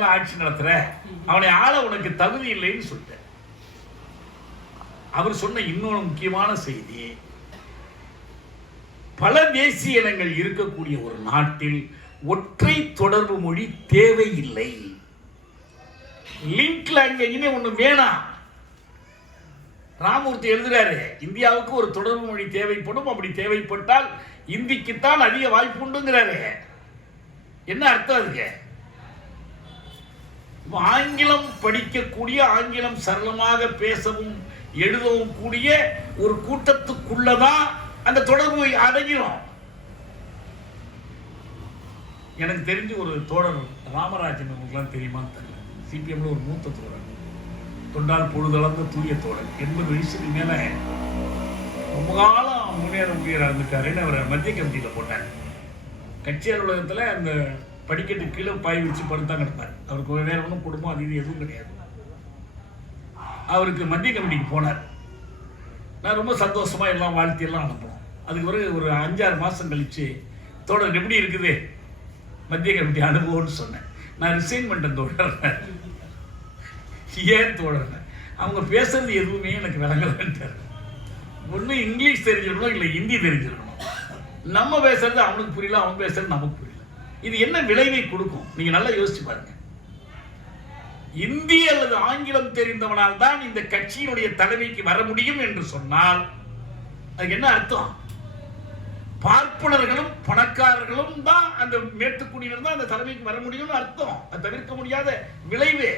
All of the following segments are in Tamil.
மேல ஆட்சி நடத்துற, அவனை ஆள உனக்கு தகுதி இல்லைன்னு சொல்லிட்ட. அவர் சொன்ன இன்னொரு முக்கியமான செய்தி, பல தேசிய இனங்கள் இருக்கக்கூடிய ஒரு நாட்டில் ஒற்றை தொடர்பு மொழி தேவையில்லை. லிங்க் லாங்குவேஜ்னு ஒண்ணு வேணாம். ராமூர்த்தி எழுதுறாரு, இந்தியாவுக்கு ஒரு தொடர்பு மொழி தேவைப்படும், அப்படி தேவைப்பட்டால் இந்திக்குத்தான் அதிக வாய்ப்பு உண்டுங்கிறாரு. என்ன அர்த்தம் அதுக்கு? ஆங்கிலம் படிக்கக்கூடிய, ஆங்கிலம் சரளமாக பேசவும் எழுதவும் கூடிய ஒரு கூட்டத்துக்குள்ளதான் அந்த தொடர்பு அடங்கிடும். எனக்கு தெரிஞ்சு ஒரு தோழர் ராமராஜன் அவங்களுக்குலாம் தெரியுமா தெரியல, சிபிஎம்ல ஒரு மூத்த தோழர், தொண்டால் பொழுதளந்த தூய தோழர், 80 வயசுக்கு மேல ரொம்ப காலம் முன்னேற முடியாத இருந்துட்டாருன்னு அவரை மத்திய கமிட்டியில் போட்டார். கட்சி அலுவலகத்தில் அந்த படிக்கட்டு கீழே பாய் வச்சு படுத்தாங்க கிடப்பார். அவருக்கு வேற ஒன்றும் குடும்பம் அது இது எதுவும் கிடையாது. அவருக்கு மத்திய கமிட்டிக்கு போனார். நான் ரொம்ப சந்தோஷமா எல்லாம் வாழ்த்தியெல்லாம் அனுப்புவோம். அதுக்கு பிறகு ஒரு 5-6 மாதம் கழிச்சு, தோழர் எப்படி இருக்குது மத்திய கமிட்டி அனுபவம்னு சொன்னேன். நான் ரிசைன் பண்ணிட்டேன் தோழர். ஏன் தோழர்? அவங்க பேசுறது எதுவுமே எனக்கு விளங்கலன்ட்டார். ஒன்று இங்கிலீஷ் தெரிஞ்சிடணும், இல்லை ஹிந்தி தெரிஞ்சிடணும். நம்ம பேசுறது அவனுக்கு புரியல, அவன் பேசுறது நமக்கு புரியல. இது என்ன விளைவை கொடுக்கும்? நீங்க நல்லா யோசிச்சு பாருங்க. இந்தி அல்லது ஆங்கிலம் தெரிந்தவனால் தான் இந்த கட்சியினுடைய தலைமைக்கு வர முடியும் என்று சொன்னால் அதுக்கு என்ன அர்த்தம்? பார்ப்பனர்களும் பணக்காரர்களும் தான், அந்த மேட்டுக்குடியினர் தான் அந்த தலைமைக்கு வர முடியும்னு அர்த்தம். அது தவிர்க்க முடியாத விளைவு.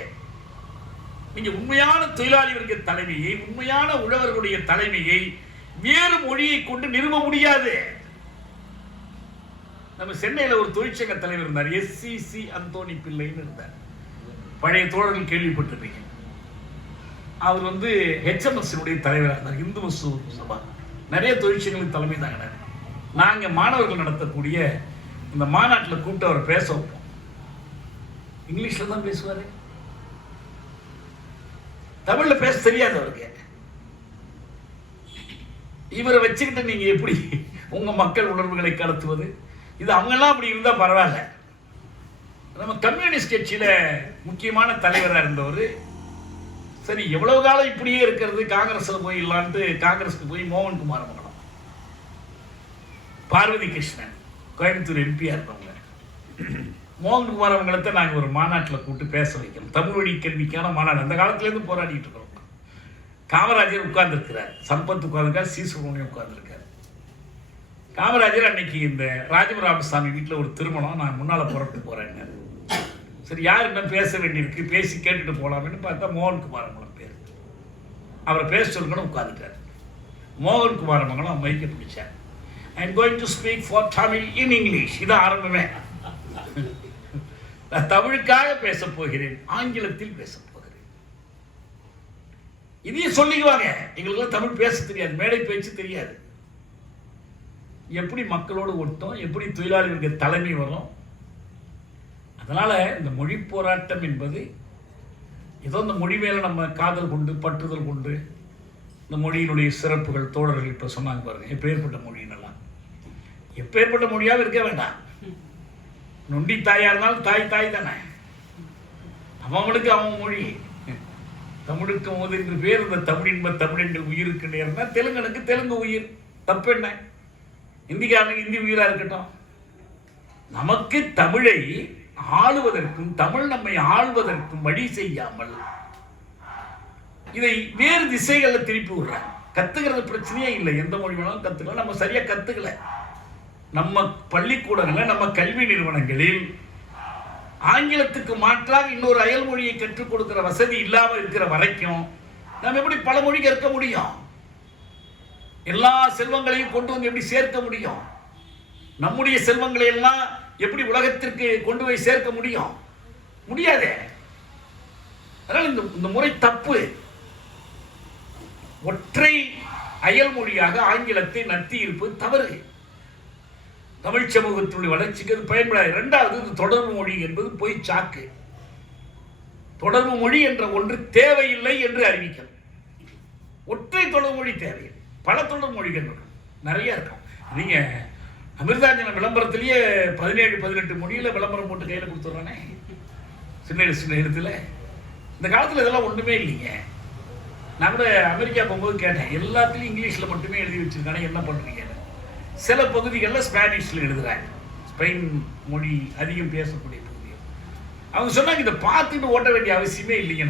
நீங்க உண்மையான தொழிலாளி வர்க்க தலைமையை, உண்மையான உழவர்களுடைய தலைமையை வேறு மொழியை கொண்டு நிறுவ முடியாது. நம்ம சென்னையில் ஒரு தொழிற்சங்க தலைவர் இருந்தார், SCC அந்தோணி பிள்ளைன்னு இருந்தார். பழைய தோழர்கள் கேள்விப்பட்டிருப்பீங்க. அவர் HMS தலைவராக இருந்தார், இந்து மசூர் சபா. நிறைய தொழிற்சங்களுக்கு தலைமை தாங்க. நாங்கள் மாணவர்கள் நடத்தக்கூடிய இந்த மாநாட்டில் கூப்பிட்டு அவர் பேச வைப்போம். இங்கிலீஷில் தான் பேசுவார், தமிழ்ல பேச தெரியாது அவருக்கு. இவரை வச்சுக்கிட்டு நீங்க எப்படி உங்க மக்கள் உணர்வுகளை கடத்துவது? இது அவங்கெல்லாம் அப்படி இருந்தா பரவாயில்ல. நம்ம கம்யூனிஸ்ட் கட்சியில முக்கியமான தலைவராக இருந்தவர், சரி எவ்வளவு காலம் இப்படியே இருக்கிறது, காங்கிரஸ்ல போயிடலான்ட்டு காங்கிரஸ்க்கு போய் மோகன்குமார் மங்கலம், பார்வதி கிருஷ்ணன் கோயம்புத்தூர் எம்பியா இருந்தவங்க, மோகன்குமார் மங்கலத்தை நாங்கள் ஒரு மாநாட்டில் கூப்பிட்டு பேச வைக்கிறோம். தமிழ் வழி கல்விக்கான மாநாடு. அந்த காலத்திலேருந்து போராடிட்டு இருக்கிறோம். காமராஜர் உட்கார்ந்துருக்கிறார், சம்பத் உட்கார்ந்துருக்கார், சி சுப்ரமணியம் உட்கார்ந்துருக்கார். காமராஜர் அன்னைக்கு இந்த ராஜமராமசாமி வீட்டில் ஒரு திருமணம், நான் முன்னால் புறப்பட்டு போகிறேங்க. சரி யார் என்ன பேச வேண்டியிருக்கு, பேசி கேட்டுட்டு போகலாம்னு பார்த்தா மோகன்குமார் மங்கலம் பேர். அவரை பேச சொல்லணும்னு உட்காந்துட்டார். மோகன்குமார் மங்கலம் மைக்க பிடிச்சார். I am going to speak for Tamil in English. இதான் ஆரம்பமே. நான் தமிழுக்காக பேச போகிறேன், ஆங்கிலத்தில் பேச போகிறேன். இதையும் சொல்லிக்குவாங்க. எங்களுக்கு தமிழ் பேச தெரியாது, மேடை பேச்சு தெரியாது. எப்படி மக்களோடு ஒட்டும், எப்படி தொழிலாளர்களுக்கு தலைமை வரும்? அதனால இந்த மொழி போராட்டம் என்பது ஏதோ இந்த மொழி மேல நம்ம காதல் கொண்டு பற்றுதல் கொண்டு இந்த மொழியினுடைய சிறப்புகள் தோழர்கள் இப்ப சொன்னாங்க பாருங்க, எப்பேற்பட்ட மொழின்னெல்லாம். எப்பேற்பட்ட மொழியாக இருக்க வேண்டாம். நொண்டி தாயா இருந்தாலும் தாய் தாய் தானே. அவனுக்கு அவன் மொழி. தமிழுக்கு போது என்று பேர் இந்த தமிழின்ப தமிழ் என்று உயிருக்கு நேர்னா தெலுங்கனுக்கு தெலுங்கு உயிர். தப்பு என்ன? இந்திக்காரனுக்கு இந்தி உயிரா இருக்கட்டும். நமக்கு தமிழை ஆளுவதற்கும் தமிழ் நம்மை ஆள்வதற்கும் வழி செய்யாமல் இதை வேறு திசைகளில் திருப்பி விடுறாங்க. கத்துக்கிறது பிரச்சனையே இல்லை, எந்த மொழி வேணாலும் கத்துக்கலாம். நம்ம சரியா கத்துக்கல. நம்ம பள்ளிக்கூடங்களில் நம்ம கல்வி நிறுவனங்களில் ஆங்கிலத்துக்கு மாற்றாக இன்னொரு அயல் மொழியை கற்றுக் கொடுக்கிற வசதி இல்லாமல் இருக்கிற வரைக்கும் நம்ம எப்படி பல மொழி கற்க முடியும்? எல்லா செல்வங்களையும் கொண்டு வந்து எப்படி சேர்க்க முடியும்? நம்முடைய செல்வங்களை எல்லாம் எப்படி உலகத்திற்கு கொண்டு போய் சேர்க்க முடியும்? முடியாது. அதனால இந்த முறை தப்பு. ஒற்றை அயல் மொழியாக ஆங்கிலத்தை நத்தி இருப்பது தவறு. தமிழ் சமூகத்தினுடைய வளர்ச்சிக்கு அது பயன்படாது. இரண்டாவது, இந்த தொடர்பு மொழி என்பது பொய் சாக்கு. தொடர்பு மொழி என்ற ஒன்று தேவையில்லை என்று அறிவிக்கணும். ஒற்றை தொடர்பு மொழி தேவையில்லை. பல தொடர்பு மொழிகள் இருக்கும், நிறைய இருக்கும். நீங்க அமிர்தாஞ்சன விளம்பரத்திலேயே 17-18 மொழியில விளம்பரம் போட்டு கையில் கொடுத்துட்றானே. சின்ன எழுத்துல. இந்த காலத்தில் இதெல்லாம் ஒன்றுமே இல்லைங்க. நான் கூட அமெரிக்கா போகும்போது கேட்டேன், எல்லாத்துலேயும் இங்கிலீஷில் மட்டுமே எழுதி வச்சுருக்கானே, என்ன பண்ணுறீங்கன்னு. சில பகுதிகளில் ஸ்பானிஷில் எழுதுகிறாங்க, ஸ்பெயின் மொழி அதிகம் பேசக்கூடிய பகுதிகள். அவங்க சொன்னாங்க, இதை பார்த்துட்டு ஓட்ட வேண்டிய அவசியமே இல்லைங்க.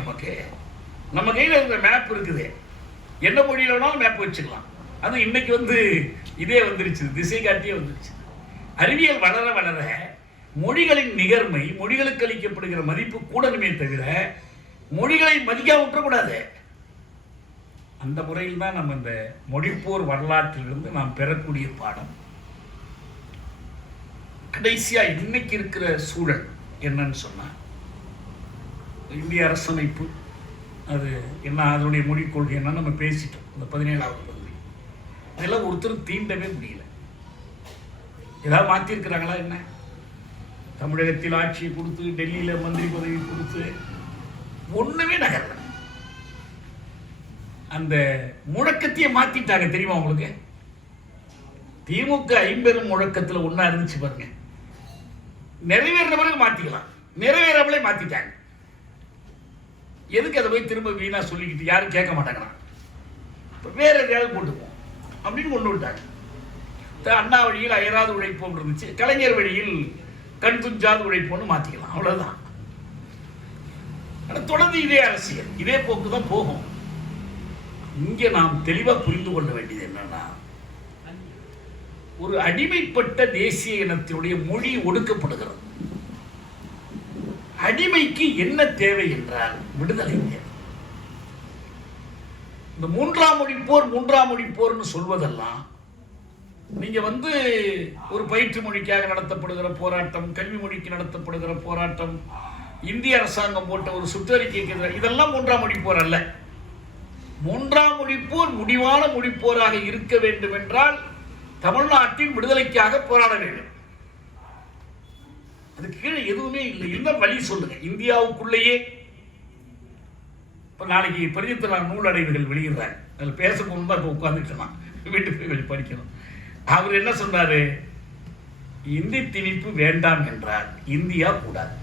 நம்ம கையில் இருக்கிற மேப் இருக்குது, என்ன மொழியில் வேணாலும் மேப் வச்சுக்கலாம். அது இன்னைக்கு இதே வந்துருச்சு, திசை காட்டியே வந்துருச்சு. அறிவியல் வளர வளர மொழிகளின் நிகர்மை, மொழிகளுக்கு அளிக்கப்படுகிற மதிப்பு கூடணுமே தவிர மொழிகளை மதிக்க விட்டுறக்கூடாது. அந்த முறையில் தான் நம்ம இந்த மொழிப்போர் வரலாற்றிலிருந்து நாம் பெறக்கூடிய பாடம். கடைசியா இன்னைக்கு இருக்கிற சூழல் என்னன்னு சொன்னா, இந்திய அரசமைப்பு அது என்ன, அதனுடைய மொழிக் கொள்கை என்ன நம்ம பேசிட்டோம். இந்த 17வது பகுதி அதெல்லாம் ஒருத்தரும் தீண்டவே முடியல. ஏதாவது மாற்றிருக்கிறாங்களா என்ன? தமிழகத்தில் ஆட்சியை கொடுத்து, டெல்லியில் மந்திரி பதவி கொடுத்து ஒன்றுமே நகரல. அந்த முழக்கத்தையே மாற்றிட்டாங்க. தெரியுமா உங்களுக்கு? திமுக 50 முழக்கத்தில் ஒன்றா இருந்துச்சு பாருங்க, நிறைவேறின பிறகு மாற்றிக்கலாம், நிறைவேறாமலே மாற்றிட்டாங்க. எதுக்கு அதை போய் திரும்ப வீணா சொல்லிக்கிட்டு யாரும் கேட்க மாட்டாங்களாம், இப்போ வேற எதையாவது போட்டுப்போம் அப்படின்னு கொண்டு விட்டாங்க. அண்ணா வழியில் அயராது உழைப்போம் இருந்துச்சு, கலைஞர் வழியில் கண் துஞ்சாது உழைப்போம்னு மாற்றிக்கலாம், அவ்வளோதான். ஆனால் தொடர்ந்து இதே அரசியல், இதே போக்கு தான் போகும். இங்கே நாம் தெளிவாக புரிந்து கொள்ள வேண்டியது என்னன்னா, ஒரு அடிமைப்பட்ட தேசிய இனத்தினுடைய மொழி ஒடுக்கப்படுகிறது. அடிமைக்கு என்ன தேவை என்றால் விடுதலை தேவை. இந்த மூன்றாம் மொழி போர்னு சொல்வதெல்லாம், நீங்க ஒரு பயிற்று மொழிக்காக நடத்தப்படுகிற போராட்டம், கல்வி மொழிக்கு நடத்தப்படுகிற போராட்டம், இந்திய அரசாங்கம் போட்ட ஒரு சுற்றறிக்கைக்கு எதிராக, இதெல்லாம் மூன்றாம் மொழி போர் அல்ல. மூன்றாம் மொழி போர் முடிவான மொழிப்போராக இருக்க வேண்டும் என்றால் தமிழ்நாட்டின் விடுதலைக்காக போராட வேண்டும். அதுக்கு கீழே எதுவுமே இல்லை. என்ன வழி சொல்லுங்க? இந்தியாவுக்குள்ளேயே இப்போ நாளைக்கு பரிதித்தனார் நூலடைவுகள் வெளியிடுறாங்க, அதில் பேச போகணும். இப்போ உட்காந்துக்கலாம், வீட்டுக்கு போய் கொஞ்சம் படிக்கணும். அவர் என்ன சொன்னாரு? இந்தி திணிப்பு வேண்டாம் என்றார், இந்தியா கூடாது.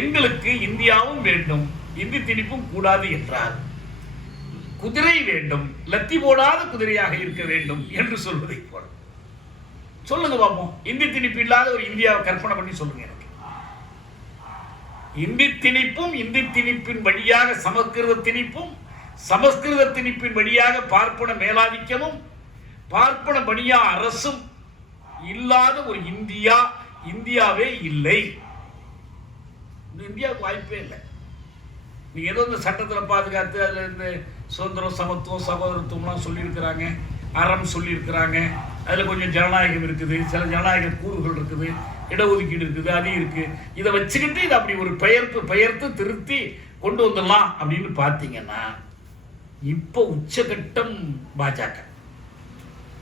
எங்களுக்கு இந்தியாவும் வேண்டும், இந்தி திணிப்பும் கூடாது என்றால் குதிரை வேண்டும், லத்தி போடாத குதிரையாக இருக்க வேண்டும் என்று சொல்வதை போல. சொல்லுங்க பாப்போம், இந்தி திணிப்பு இல்லாத ஒரு இந்தியாவை கற்பனை பண்ணி சொல்லுங்க எனக்கு. இந்தி திணிப்பும், இந்தி திணிப்பின் வழியாக சமஸ்கிருத திணிப்பும், சமஸ்கிருத திணிப்பின் வழியாக பார்ப்பன மேலாதிக்கமும், பார்ப்பன பணியா அரசும் இல்லாத ஒரு இந்தியாவே இல்லை. இந்தியாவுக்கு வாய்ப்பே இல்லை. நீங்க ஏதோ இந்த சட்டத்தில் பாதுகாத்து அதில் இந்த சுதந்திரம், சமத்துவம், சகோதரத்துவம்லாம் சொல்லியிருக்கிறாங்க, அறம் சொல்லியிருக்கிறாங்க, அதில் கொஞ்சம் ஜனநாயகம் இருக்குது, சில ஜனநாயக கூறுகள் இருக்குது, இடஒதுக்கீடு இருக்குது, அது இருக்கு. இதை வச்சுக்கிட்டு இதை அப்படி ஒரு பெயர்த்து திருத்தி கொண்டு வந்துடலாம் அப்படின்னு பார்த்தீங்கன்னா, இப்போ உச்சகட்டம் பாஜக,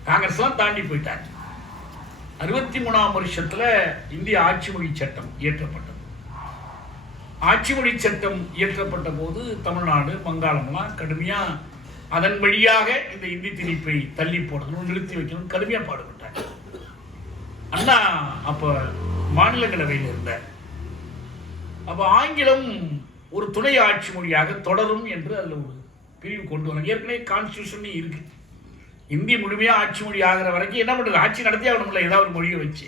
காங்கிரஸ்லாம் தாண்டி போயிட்டாங்க. 63ஆம் வருஷத்துல இந்திய ஆட்சி மொழி சட்டம் இயற்றப்பட்டது. ஆட்சி மொழி சட்டம் இயற்றப்பட்ட போது தமிழ்நாடு, வங்காளம்லாம் கடுமையா அதன் வழியாக இந்த இந்தி திணிப்பை தள்ளி போடணும், நிறுத்தி வைக்கணும், கடுமையா பாடுபட்டாங்க. அண்ணா அப்ப மாநிலங்களவையில் இருந்தார். அப்ப ஆங்கிலம் ஒரு துணை ஆட்சி மொழியாக தொடரும் என்று அதுல ஒரு பிரிவு கொண்டு வராங்க. ஏற்கனவே கான்ஸ்டியூஷன் இருக்கு. இந்தி முழுமையா ஆட்சி மொழி ஆகிற வரைக்கும் என்ன பண்றது, ஆட்சி நடத்தி ஆகணும்ல ஏதாவது ஒரு மொழியை வச்சு.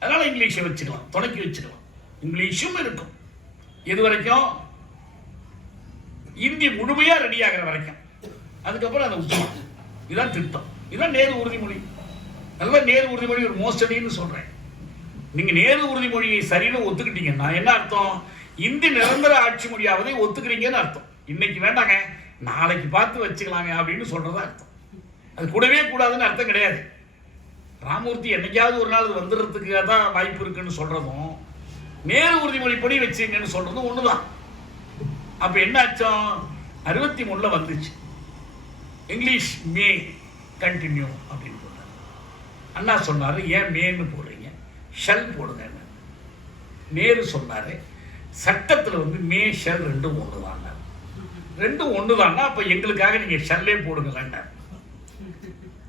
அதனால இங்கிலீஷை வச்சுக்கலாம், துணைக்கி வச்சுக்கலாம். இங்கிலீஷும் இருக்கும் எது வரைக்கும், இந்தி முழுமையா ரெடி ஆகிற வரைக்கும். அதுக்கப்புறம் அதை உச்சம். இதுதான் திட்டம், இதுதான் நேரு உறுதிமொழி. நல்ல நேரு உறுதிமொழி ஒரு மோசடின்னு சொல்றேன். நீங்க நேரு உறுதிமொழியை சரின்னு ஒத்துக்கிட்டீங்கன்னா என்ன அர்த்தம்? இந்தி நிரந்தர ஆட்சி மொழியாவதை ஒத்துக்கிறீங்கன்னு அர்த்தம். இன்னைக்கு வேண்டாங்க, நாளைக்கு பார்த்து வச்சுக்கலாங்க அப்படின்னு சொல்றதா அர்த்தம். அது கூடவே கூடாதுன்னு அர்த்தம் கிடையாது. ராமூர்த்தி என்னைக்காவது ஒரு நாள் வந்துடுறதுக்கு தான் வாய்ப்பு இருக்குன்னு சொல்றதும், நேரு உறுதிமொழிப்படி வச்சுங்கன்னு சொல்றதும் ஒண்ணுதான். அப்ப என்ன ஆச்சோம்? 63 வந்துச்சு. இங்கிலீஷ் மே கண்டினியூ அப்படின்னு போட்டார். அண்ணா சொன்னாரு, ஏன் மேன்னு போடுறீங்க, ஷல் போடுங்க. நேரு சொன்னாரு, சட்டத்தில் மே ஷல் ரெண்டும் ஒண்ணுதான், ரெண்டும் ஒண்ணுதான்னா அப்ப எங்களுக்காக நீங்க ஷல்லே போடுங்க.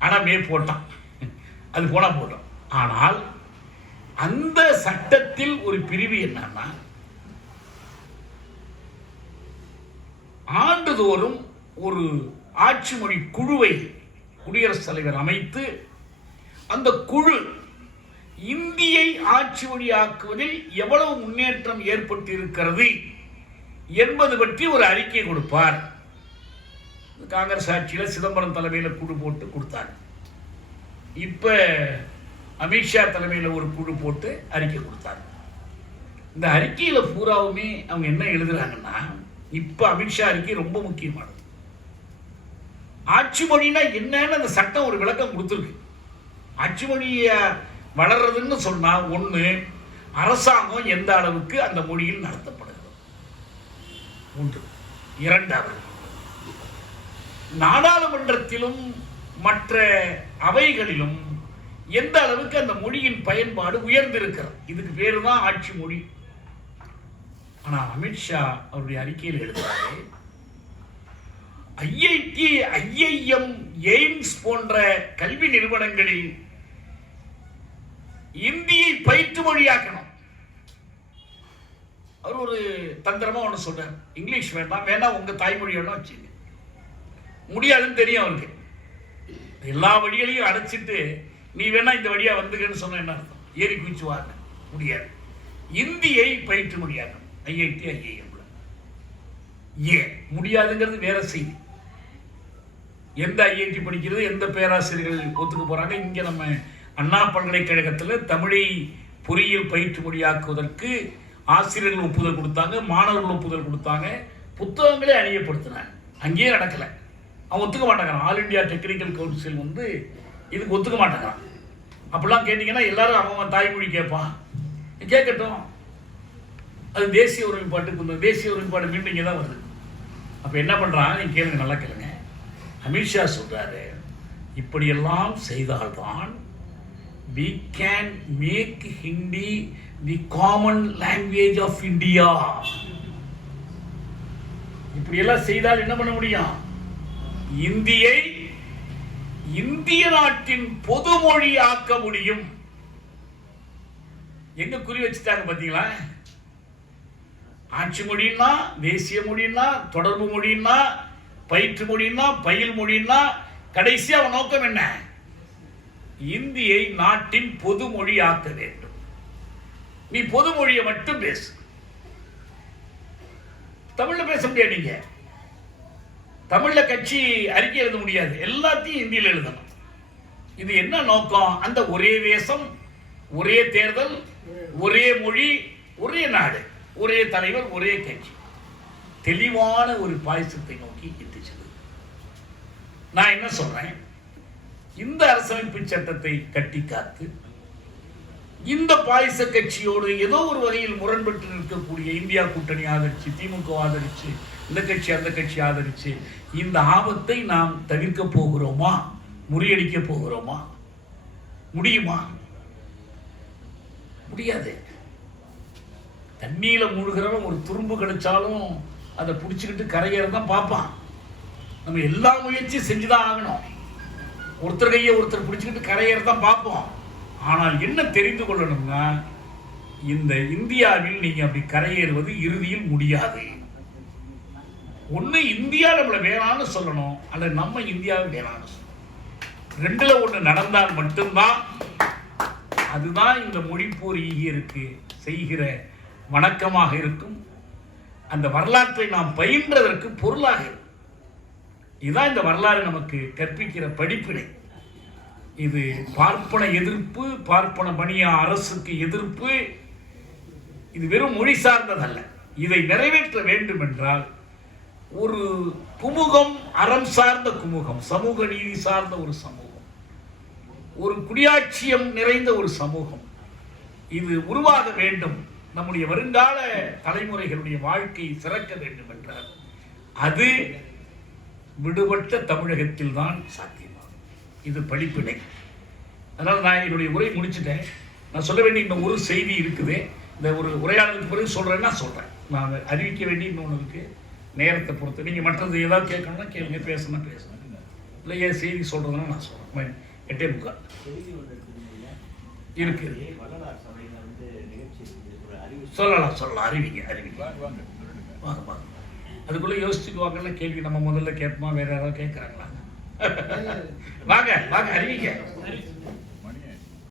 ஆனா மே போட்டான், அது போனா போட்டோம். ஆனால் அந்த சட்டத்தில் ஒரு பிரிவு என்னன்னா, ஆண்டுதோறும் ஒரு ஆட்சி மொழி குழுவை குடியரசுத் தலைவர் அமைத்து அந்த குழு இந்தியை ஆட்சி மொழியாக்குவதில் எவ்வளவு முன்னேற்றம் ஏற்பட்டு இருக்கிறது என்பது பற்றி ஒரு அறிக்கை கொடுப்பார். காங்கிரஸ் ஆட்சியில் சிதம்பரம் தலைமையில் குழு போட்டு கொடுத்தாங்க. இப்போ அமித்ஷா தலைமையில் ஒரு குழு போட்டு அறிக்கை கொடுத்தாங்க. இந்த அறிக்கையில் பூராவுமே அவங்க என்ன எழுதுறாங்கன்னா, இப்போ அமித்ஷா அறிக்கை ரொம்ப முக்கியமானது. ஆட்சி மொழினா என்னன்னு அந்த சட்டம் ஒரு விளக்கம் கொடுத்துருக்கு. ஆட்சி மொழியை வளர்றதுன்னு சொன்னால், ஒன்று, அரசாங்கம் எந்த அளவுக்கு அந்த மொழியில் நடத்தப்படுகிறது, ஒன்று. இரண்டாவது, நாடாளுமன்றத்திலும் மற்ற அவைகளிலும் எந்த அளவுக்கு அந்த மொழியின் பயன்பாடு உயர்ந்திருக்கிறது. இதுக்கு பேரு தான் ஆட்சி மொழி. ஆனால் அமித்ஷா அவருடைய அறிக்கையில் எழுதுறாரு, ஐஐடி, ஐஐஎம், எய்ம்ஸ் போன்ற கல்வி நிறுவனங்களில் இந்தியை பயிற்று மொழியாக்கணும். அவர் ஒரு தந்திரமா ஒன்று சொல்றார், இங்கிலீஷ் வேண்டாம், வேணா உங்க தாய்மொழி வேணா வச்சுங்க. முடியாதுன்னு தெரியும் அவருக்கு. எல்லா வழிகளையும் அடைச்சிட்டு நீ வேணா இந்த வழியா வந்துக்கன்னு சொன்ன என்ன அர்த்தம்? ஏறி குதிச்சு வாங்க முடியாது. இந்தியை பயிற்று மொழியாக்கணும் ஐஐடி, ஐஐஎம். ஏன் முடியாதுங்கிறது வேற செய்தி. எந்த ஐஐடி படிக்கிறது, எந்த பேராசிரியர்கள் ஒத்துக்க போறாங்க? இங்க நம்ம அண்ணா பல்கலைக்கழகத்தில் தமிழை பொறியியல் பயிற்று மொழியாக்குவதற்கு ஆசிரியர்கள் ஒப்புதல் கொடுத்தாங்க, மாணவர்கள் ஒப்புதல் கொடுத்தாங்க, புத்தகங்களே அணியப்படுத்தினாங்க. அங்கேயே நடக்கலை. அவன் ஒத்துக்க மாட்டேங்கிறான். ஆல் இண்டியா டெக்னிக்கல் கவுன்சில் வந்து இதுக்கு ஒத்துக்க மாட்டேங்கிறான். அப்படிலாம் கேட்டிங்கன்னா எல்லாரும் அவன் தாய்மொழி கேட்பான். கேட்கட்டும், அது தேசிய ஒருமைப்பாட்டுக்கு, தேசிய ஒருமைப்பாடு மீண்டும் இங்கே தான் வருது. அப்போ என்ன பண்ணுறான், நீங்கள் கேளுங்க, நல்லா கேளுங்க. அமித்ஷா சொல்கிறாரு, இப்படியெல்லாம் செய்தால்தான் we can make Hindi the common language of India. இப்படியெல்லாம் செய்தால் என்ன பண்ண முடியும்? இந்தியை இந்திய நாட்டின் பொது மொழி ஆக்க முடியும். எங்க குறி வச்சுட்டாங்க பாத்தீங்களா? ஆட்சி மொழின்னா, தேசிய மொழின்னா, தொடர்பு மொழின்னா, பயிற்று மொழின்னா, பயில் மொழின்னா, கடைசி அவன் நோக்கம் என்ன? இந்தியை நாட்டின் பொது மொழி ஆக்க வேண்டும். நீ பொது மொழியை மட்டும் பேசு. தமிழ்ல பேச முடியாது. நீங்க தமிழ்ல கட்சி அறிக்கை எழுத முடியாது, எல்லாத்தையும் இந்தியில் எழுதணும். இது என்ன நோக்கம்? அந்த ஒரே தேசம், ஒரே தேர்தல், ஒரே மொழி, ஒரே நாடு, ஒரே தலைவர், ஒரே கட்சி. தெளிவான ஒரு பாயசத்தை நோக்கி இட்டு செல்லுது. நான் என்ன சொல்றேன், இந்த அரசமைப்பு சட்டத்தை கட்டி காத்து இந்த பாயச கட்சியோடு ஏதோ ஒரு வகையில் முரண்பட்டு இருக்கக்கூடிய இந்தியா கூட்டணி ஆதரிச்சு, திமுக ஆதரிச்சு, இந்த கட்சி அந்த கட்சி ஆதரிச்சு இந்த ஆபத்தை நாம் தவிர்க்க போகிறோமா, முறியடிக்க போகிறோமா? முடியுமா? முடியாது. தண்ணியில மூழ்கிறவன் ஒரு துரும்பு கிடைச்சாலும் அதை பிடிச்சிக்கிட்டு கரையேறதான் பார்ப்பான். நம்ம எல்லா முயற்சியும் செஞ்சுதான் ஆகணும். ஒருத்தர் கையை ஒருத்தர் பிடிச்சிக்கிட்டு கரையேறதான் பார்ப்போம். ஆனால் என்ன தெரிந்து கொள்ளணும்னா, இந்த இந்தியாவில் நீங்க அப்படி கரையேறுவது இறுதியில் முடியாது. ஒண்ணு இந்தியா நம்மளை வேணான்னு சொல்லணும், அல்லது நம்ம இந்தியாவை வேணான்னு சொல்லணும். ரெண்டுல ஒண்ணு நடந்தால் மட்டும்தான் அதுதான் இந்த மொழிப்போர் ஈகியருக்கு செய்கிற வணக்கமாக இருக்கும். அந்த வரலாற்றை நாம் பயின்றதற்கு பொருளாக இருக்கும். இதுதான் இந்த வரலாறு நமக்கு கற்பிக்கிற படிப்பினை. இது பார்ப்பன எதிர்ப்பு, பார்ப்பன பணியா அரசுக்கு எதிர்ப்பு. இது வெறும் மொழி சார்ந்ததல்ல. இதை நிறைவேற்ற வேண்டும் என்றால் ஒரு குமுகம், அறம் சார்ந்த குமுகம், சமூக நீதி சார்ந்த ஒரு சமூகம், ஒரு குடியாட்சியம் நிறைந்த ஒரு சமூகம் இது உருவாக வேண்டும். நம்முடைய வருங்கால தலைமுறைகளுடைய வாழ்க்கை சிறக்க வேண்டும் என்றால் அது விடுபட்ட தமிழகத்தில் தான் சாத்தியமாகும். இது படிப்பினை. அதனால் நான் என்னுடைய உரை முடிச்சுட்டேன். நான் சொல்ல வேண்டிய இன்னும் ஒரு செய்தி இருக்குது. இந்த ஒரு உரையாடலுக்கு பிறகு சொல்கிறேன்னா சொல்கிறேன். நான் அறிவிக்க வேண்டிய இன்னொன்று இருக்குது. நேரத்தை பொறுத்து நீங்கள் மற்றது ஏதாவது கேட்கணும்னா கேளுங்க, பேசணும் பேசணும். இல்லை ஏன் செய்தி சொல்கிறதுனா நான் சொல்கிறேன். 8:45 இருக்குது. சொல்லலாம் அறிவிங்க வாங்க வாங்க. அதுக்குள்ளே யோசிச்சுக்குவாங்கல்ல கேள்வி நம்ம முதல்ல கேட்போமா, வேற யாராவது கேட்குறாங்களா? வாங்க வாங்க அறிவிங்க.